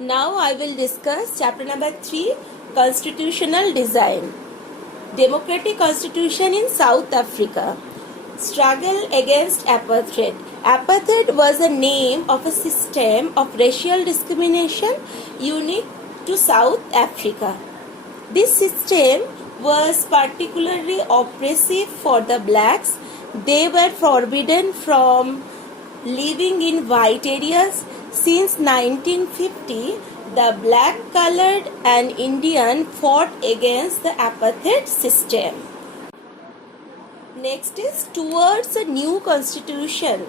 Now I will discuss chapter number 3, Constitutional Design. Democratic Constitution in South Africa. Struggle against apartheid. Apartheid was a name of a system of racial discrimination unique to South Africa. This system was particularly oppressive for the blacks. They were forbidden from living in white areas. Since 1950, the black, colored and Indian fought against the apartheid system. Next is towards a new constitution.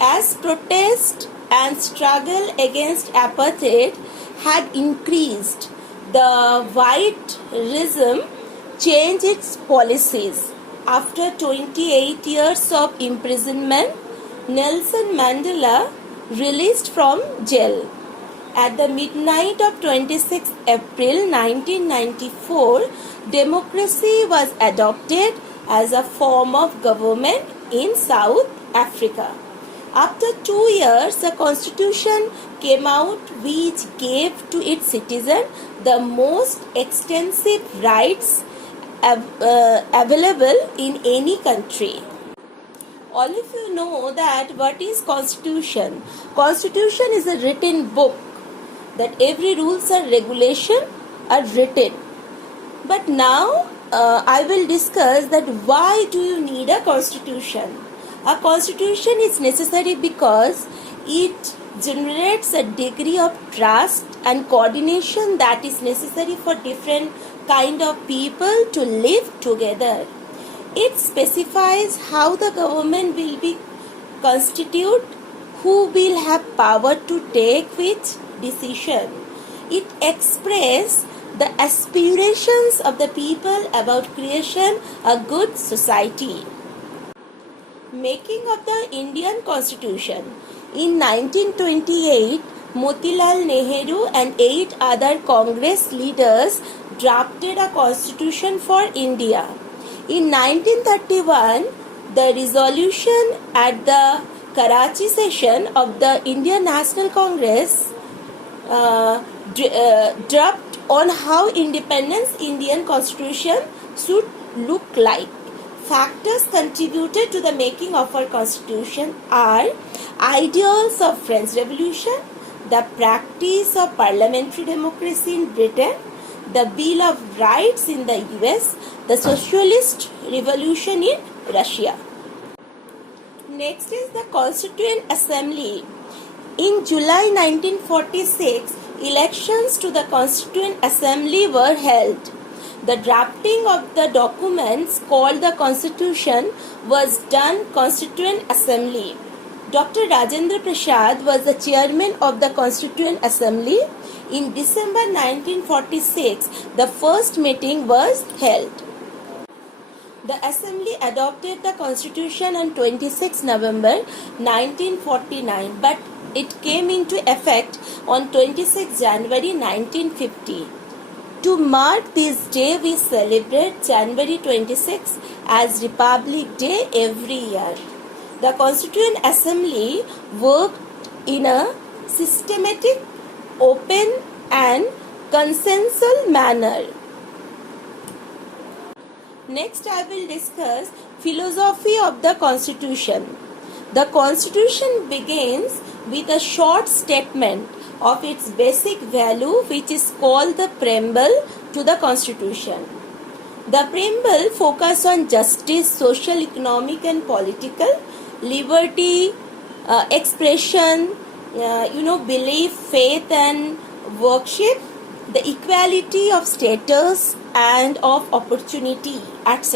As protest and struggle against apartheid had increased, the white regime changed its policies. After 28 years of imprisonment, Nelson Mandela released from jail. At the midnight of 26 April 1994, democracy was adopted as a form of government in South Africa. After 2 years, a constitution came out which gave to its citizens the most extensive rights available in any country. All of you know that what is constitution. Constitution is a written book that every rules and regulation are written. But now I will discuss that why do you need a constitution. A constitution is necessary because it generates a degree of trust and coordination that is necessary for different kind of people to live together. It specifies how the government will be constituted, who will have power to take which decision. It expresses the aspirations of the people about creation a good society. Making of the Indian Constitution. In 1928, Motilal Nehru and 8 other Congress leaders drafted a constitution for India. In 1931, the resolution at the Karachi session of the Indian National Congress dropped on how independence Indian Constitution should look like. Factors contributed to the making of our Constitution are ideals of French Revolution, the practice of parliamentary democracy in Britain, the Bill of Rights in the US, the Socialist Revolution in Russia. Next is the Constituent Assembly. In July 1946, elections to the Constituent Assembly were held. The drafting of the documents called the Constitution was done Constituent Assembly. Dr. Rajendra Prasad was the chairman of the Constituent Assembly. In December 1946, the first meeting was held. The Assembly adopted the Constitution on 26 November 1949, but it came into effect on 26 January 1950. To mark this day, we celebrate January 26 as Republic Day every year. The Constituent Assembly worked in a systematic, open and consensual manner. Next, I will discuss philosophy of the Constitution. The Constitution begins with a short statement of its basic value, which is called the preamble to the Constitution. The preamble focuses on justice, social, economic and political, liberty, expression, belief, faith and worship, the equality of status and of opportunity, etc.